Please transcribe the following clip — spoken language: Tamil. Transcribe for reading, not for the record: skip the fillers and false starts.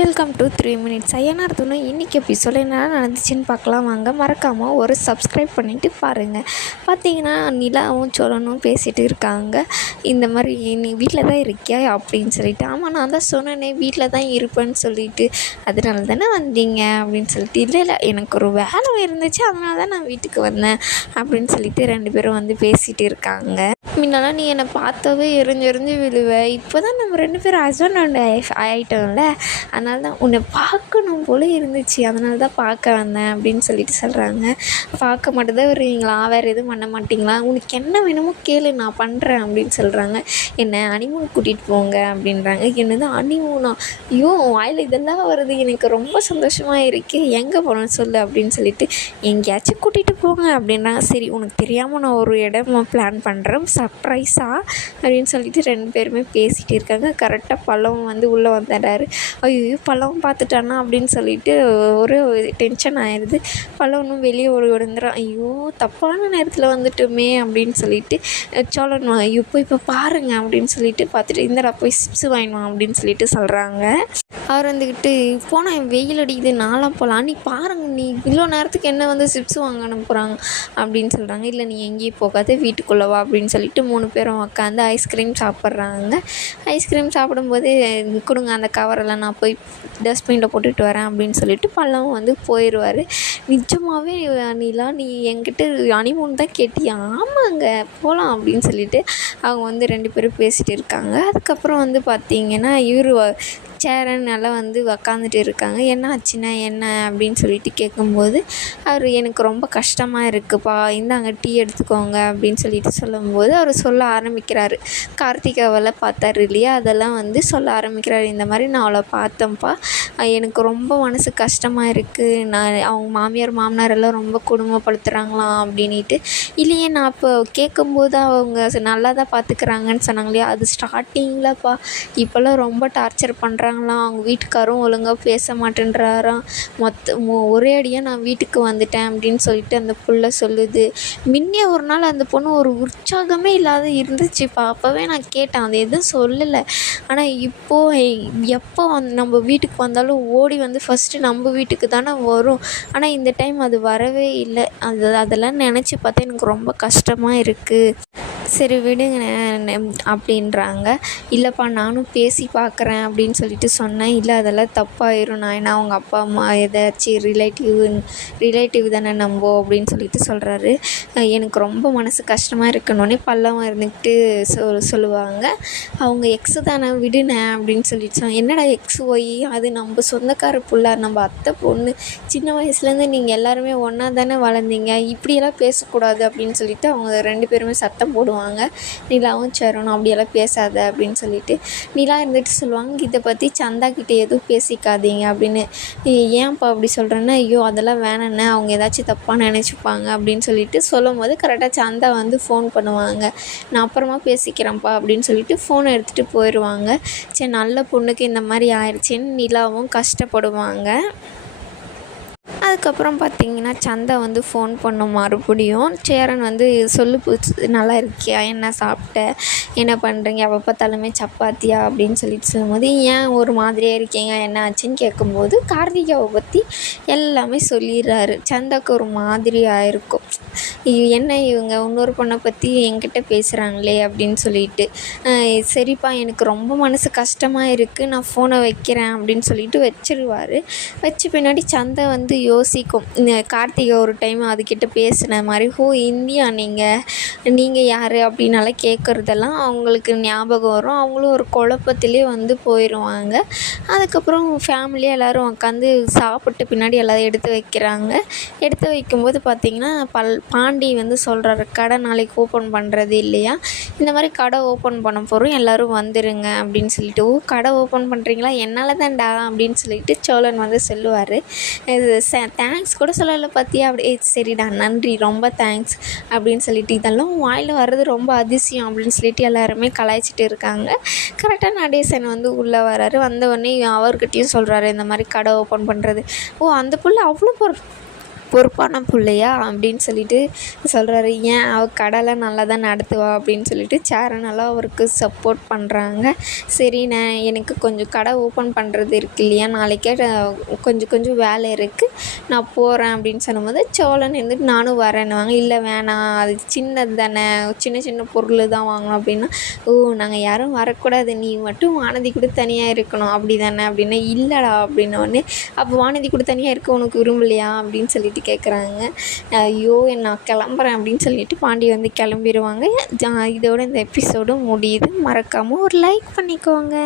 Welcome to 3 minutes. ஐயனார்துணை இன்றைக்கி எபிசோட என்ன நடந்துச்சுன்னு பார்க்கலாம் வாங்க. மறக்காமல் ஒரு சப்ஸ்கிரைப் பண்ணிவிட்டு பாருங்கள். பார்த்தீங்கன்னா நிலாவும் சோழனும் பேசிகிட்டு இருக்காங்க. இந்த மாதிரி நீ வீட்டில் தான் இருக்கியா அப்படின்னு சொல்லிட்டு. ஆமாம், நான் தான் சொன்னேனே வீட்டில் தான் இருப்பேன்னு சொல்லிட்டு. அதனால தானே வந்தீங்க அப்படின்னு சொல்லிட்டு. இல்லை எனக்கு ஒரு வேலை இருந்துச்சு, அதனால தான் நான் வீட்டுக்கு வந்தேன் அப்படின்னு சொல்லிட்டு 2 பேரும் வந்து பேசிகிட்டு இருக்காங்க. முன்னெல்லாம் நீ என்னை பார்த்தாவே எரிஞ்சு விழுவேன், இப்போ தான் நம்ம 2 பேரும் ஹஸ்பண்ட் அண்ட் ஒய்ஃப் ஆகிட்டோம்ல, அதனால தான் உன்னை பார்க்கணும் போல இருந்துச்சு, அதனால தான் பார்க்க வந்தேன் அப்படின்னு சொல்லிட்டு சொல்கிறாங்க. பார்க்க மட்டும்தான் வருவீங்களா, வேறு எதுவும் பண்ண மாட்டிங்களா, உனக்கு என்ன வேணுமோ கேளு நான் பண்ணுறேன் அப்படின்னு சொல்கிறாங்க. என்னை ஹனிமூன் கூட்டிகிட்டு போங்க அப்படின்றாங்க. என்னது ஹனிமூனா, ஐயோ வாயில் இதெல்லாம் வருது, எனக்கு ரொம்ப சந்தோஷமாக இருக்குது, எங்கே போகணும்னு சொல்லு அப்படின்னு சொல்லிட்டு. எங்கேயாச்சும் கூட்டிகிட்டு போங்க அப்படின்றாங்க. சரி உனக்கு தெரியாமல் நான் ஒரு இடம் பிளான் பண்ணுறேன் சர்ப்ரைஸா அப்படின்னு சொல்லிட்டு 2 பேருமே பேசிகிட்டு இருக்காங்க. கரெக்டாக பழம் வந்து உள்ளே வந்துடுறாரு. ஐயோ பழம் பார்த்துட்டானா அப்படின்னு சொல்லிட்டு ஒரு டென்ஷன் ஆயிடுது. பழம் இன்னும் வெளியே விழுந்துடும். ஐயோ தப்பான நேரத்தில் வந்துட்டோமே அப்படின்னு சொல்லிட்டு சோழன் இப்போ பாருங்க அப்படின்னு சொல்லிட்டு பார்த்துட்டு இந்தடா போய் சிப்ஸ் வாங்கிடுவான் அப்படின்னு சொல்லிட்டு சொல்கிறாங்க. அவர் வந்துக்கிட்டு போனால் வெயில் அடிக்குது நாளாக போகலாம், நீ பாருங்க நீ இவ்வளோ நேரத்துக்கு என்ன வந்து சிப்ஸ் வாங்க அனுப்புகிறாங்க அப்படின்னு சொல்கிறாங்க. இல்லை நீ எங்கேயும் போகாத வீட்டுக்குள்ளே வா அப்படின்னு சொல்லிட்டு 3 பேரும் உட்காந்து ஐஸ்கிரீம் சாப்பிட்றாங்க. ஐஸ்கிரீம் சாப்பிடும்போது கொடுங்க அந்த கவரெல்லாம் நான் போய் டஸ்ட்பினில் போட்டுட்டு வரேன் அப்படின்னு சொல்லிட்டு பழம் வந்து போயிடுவார். நிஜமாகவே நீலா நீ என்கிட்ட ஹனிமூன் தான் கேட்டியா, ஆமாங்க போகலாம் அப்படின்னு சொல்லிட்டு அவங்க வந்து 2 பேரும் பேசிகிட்டு இருக்காங்க. அதுக்கப்புறம் வந்து பார்த்திங்கன்னா இவர் சேரன் நல்லா வந்து உக்காந்துட்டு இருக்காங்க. என்ன ஆச்சுன்னா என்ன அப்படின்னு சொல்லிட்டு கேட்கும்போது அவர் எனக்கு ரொம்ப கஷ்டமாக இருக்குப்பா, இந்தாங்க டீ எடுத்துக்கோங்க அப்படின்னு சொல்லிட்டு சொல்லும்போது அவர் சொல்ல ஆரம்பிக்கிறாரு. கார்த்திகாவெல்லாம் பார்த்தாரு இல்லையா, அதெல்லாம் வந்து சொல்ல ஆரம்பிக்கிறாரு. இந்த மாதிரி நான் அவளை பார்த்தேன்ப்பா, எனக்கு ரொம்ப மனசு கஷ்டமாக இருக்குது, நான் அவங்க மாமியார் மாமனார் எல்லாம் ரொம்ப கொடுமைப்படுத்துகிறாங்களாம் அப்படின்ட்டு. இல்லையே நான் இப்போ கேட்கும்போது அவங்க நல்லா தான் பார்த்துக்கிறாங்கன்னு சொன்னாங்க இல்லையா, அது ஸ்டார்டிங்கில்ப்பா, இப்போல்லாம் ரொம்ப டார்ச்சர் பண்ணுறாங்களாம், அவங்க வீட்டுக்காரும் ஒழுங்காக பேச மாட்டேன்றாராம், ஒரே அடியாக நான் வீட்டுக்கு வந்துட்டேன் அப்படின்னு சொல்லிட்டு அந்த புள்ள சொல்லுது. முன்னே ஒரு நாள் அந்த பொண்ணு ஒரு உற்சாகமே இல்லாத இருந்துச்சுப்பா, அப்போவே நான் கேட்டேன், அது எதுவும் சொல்லலை, ஆனால் இப்போது எப்போ நம்ம வீட்டுக்கு வந்தாலும் ஓடி வந்து ஃபஸ்ட்டு நம்ம வீட்டுக்கு தானே வரும், ஆனால் இந்த டைம் அது வரவே இல்லை, அதெல்லாம் நினச்சி பார்த்தா எனக்கு ரொம்ப கஷ்டமாக இருக்குது, சரி விடுங்க அப்படின்றாங்க. இல்லைப்பா நானும் பேசி பார்க்குறேன் அப்படின்னு சொல்லிட்டு சொன்னேன். இல்லை அதெல்லாம் தப்பாயிரும், நான் ஏன்னா அவங்க அப்பா அம்மா ஏதாச்சும் ரிலேட்டிவ் தானே நம்போ அப்படின்னு சொல்லிட்டு சொல்கிறாரு. எனக்கு ரொம்ப மனசு கஷ்டமாக இருக்கணுன்னே பல்லவம் இருந்துக்கிட்டு சொல்லுவாங்க. அவங்க எக்ஸு தானே விடுனேன் அப்படின்னு சொல்லிட்டு என்னடா எக்ஸ் ஒய், அது நம்ம சொந்தக்கார புள்ள, நம்ம அத்தை பொண்ணு, சின்ன வயசுலேருந்து நீங்கள் எல்லாருமே ஒன்றா தானே வளர்ந்தீங்க, இப்படியெல்லாம் பேசக்கூடாது அப்படின்னு சொல்லிட்டு அவங்க 2 பேருமே சத்தம் போடுவாங்க. நிலாவும் சேரணும் அப்படியெல்லாம் பேசாத அப்படின்னு சொல்லிட்டு. நிலா இருந்துட்டு சொல்லுவாங்க, இதை பற்றி சந்தா கிட்டே எதுவும் பேசிக்காதீங்க அப்படின்னு. ஏன்ப்பா அப்படி சொல்கிறேன்னா, ஐயோ அதெல்லாம் வேணாண்ணே, அவங்க ஏதாச்சும் தப்பாக நினச்சிப்பாங்க அப்படின்னு சொல்லிட்டு சொல்லும் போது கரெக்டாக சந்தா வந்து ஃபோன் பண்ணுவாங்க. நான் அப்புறமா பேசிக்கிறேன்ப்பா அப்படின்னு சொல்லிட்டு ஃபோனை எடுத்துகிட்டு போயிடுவாங்க. சரி நல்ல பொண்ணுக்கு இந்த மாதிரி ஆயிடுச்சின்னு நிலாவும் கஷ்டப்படுவாங்க. அதுக்கப்புறம் பார்த்திங்கன்னா சந்தா வந்து ஃபோன் பண்ணும் மறுபடியும். சேரன் வந்து சொல்லு நல்லா இருக்கியா, என்ன சாப்பிட்ட, என்ன பண்ணுறீங்க, அப்போ பார்த்தாலுமே சப்பாத்தியா அப்படின்னு சொல்லிட்டு சொல்லும்போது ஏன் ஒரு மாதிரியாக இருக்கீங்க என்ன ஆச்சுன்னு கேட்கும்போது கார்த்திகாவை பற்றி எல்லாமே சொல்லிடுறாரு. சந்தாவுக்கு ஒரு மாதிரியாக இருக்கும், என்ன இவங்க இன்னொரு பொண்ணை பற்றி என்கிட்ட பேசுகிறாங்களே அப்படின்னு சொல்லிட்டு. சரிப்பா எனக்கு ரொம்ப மனசு கஷ்டமாக இருக்குது, நான் ஃபோனை வைக்கிறேன் அப்படின்னு சொல்லிட்டு வச்சிருவார். வச்ச பின்னாடி சந்தா வந்து யோசிக்கும், கார்த்திகை ஒரு டைம் அதுக்கிட்ட பேசின மாதிரி, இந்தியா நீங்கள் யார் அப்படின்னால கேட்குறதெல்லாம் அவங்களுக்கு ஞாபகம் வரும். அவங்களும் ஒரு குழப்பத்திலே வந்து போயிடுவாங்க. அதுக்கப்புறம் ஃபேமிலியாக எல்லோரும் உட்காந்து சாப்பிட்டு பின்னாடி எல்லோரும் எடுத்து வைக்கிறாங்க. எடுத்து வைக்கும்போது பார்த்திங்கன்னா பாண்டி வந்து சொல்கிறாரு, கடை நாளைக்கு ஓப்பன் பண்ணுறது இல்லையா, இந்த மாதிரி கடை ஓப்பன் பண்ண போகிறோம் எல்லோரும் வந்துடுங்க அப்படின்னு சொல்லிட்டு. கடை ஓப்பன் பண்ணுறீங்களா, என்னால் தான்டா அப்படின்னு சொல்லிட்டு சோழன் வந்து சொல்லுவார். இது தேங்க்ஸ் கூட சொல்லலை பார்த்தியா அப்படி, சரிடா நன்றி ரொம்ப தேங்க்ஸ் அப்படின்னு சொல்லிட்டு. இதெல்லாம் வாயில் வர்றது ரொம்ப அதிசயம் அப்படின்னு சொல்லிட்டு எல்லாருமே கலாய்ச்சிட்டு இருக்காங்க. கரெக்டாக நடேசன் வந்து உள்ளே வராரு. வந்தவொடனே அவர்கிட்டையும் சொல்கிறாரு இந்த மாதிரி கடை ஓப்பன் பண்ணுறது. அந்த புள்ள அவ்வளோ பொறுப்பான பிள்ளையா அப்படின்னு சொல்லிட்டு சொல்கிறாரு. ஏன் அவள் கடைலாம் நல்லா தான் நடத்துவா அப்படின்னு சொல்லிட்டு சேரனெல்லாம் அவருக்கு சப்போர்ட் பண்ணுறாங்க. சரி, நான் எனக்கு கொஞ்சம் கடை ஓப்பன் பண்ணுறது இருக்கு இல்லையா, நாளைக்கே கொஞ்சம் வேலை இருக்குது, நான் போகிறேன் அப்படின்னு சொல்லும்போது சோழன் இருந்துட்டு நானும் வரேன்னுவாங்க. இல்லை வேணாம், அது சின்னது தானே, சின்ன பொருள் தான் வாங்கணும் அப்படின்னா, ஓ நாங்கள் யாரும் வரக்கூடாது, நீ மட்டும் வானதி கூட தனியாக இருக்கணும் அப்படி தானே அப்படின்னா, இல்லைடா அப்படின்னோடனே, அப்போ வானதி கூட தனியாக இருக்க உனக்கு விரும்பலையா அப்படின்னு சொல்லிட்டு கேட்குறாங்க. ஐயோ நான் கிளம்புறேன் அப்படின்னு சொல்லிட்டு பாண்டி வந்து கிளம்பிடுவாங்க. இதோட இந்த எபிசோடும் முடியுது. மறக்காமல் ஒரு லைக் பண்ணிக்கோங்க.